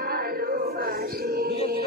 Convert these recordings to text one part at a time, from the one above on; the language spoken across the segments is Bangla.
ভালোবাসি।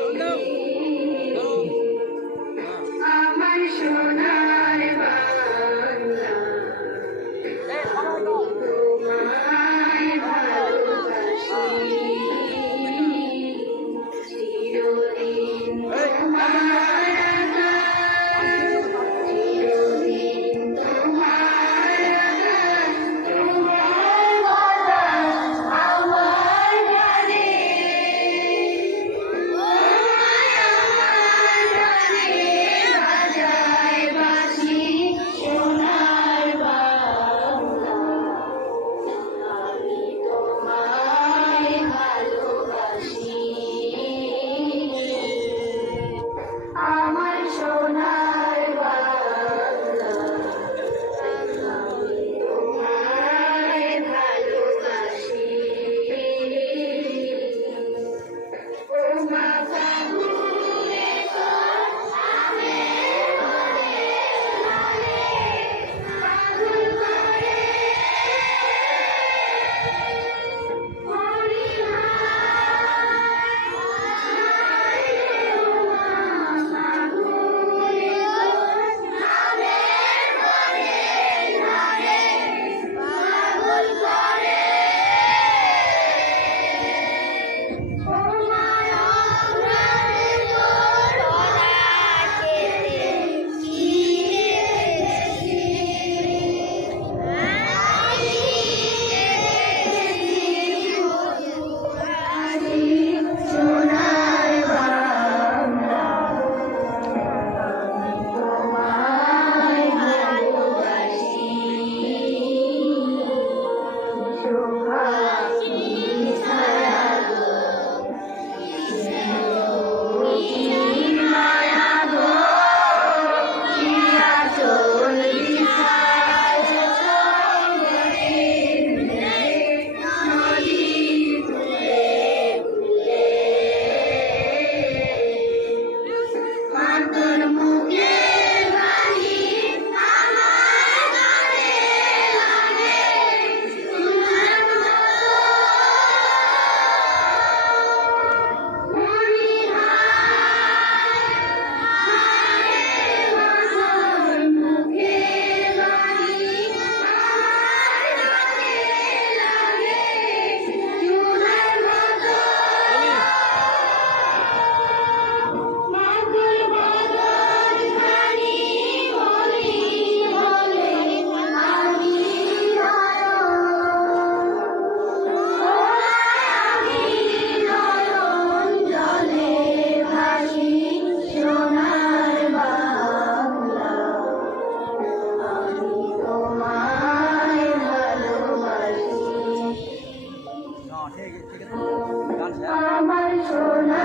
আমার সোনা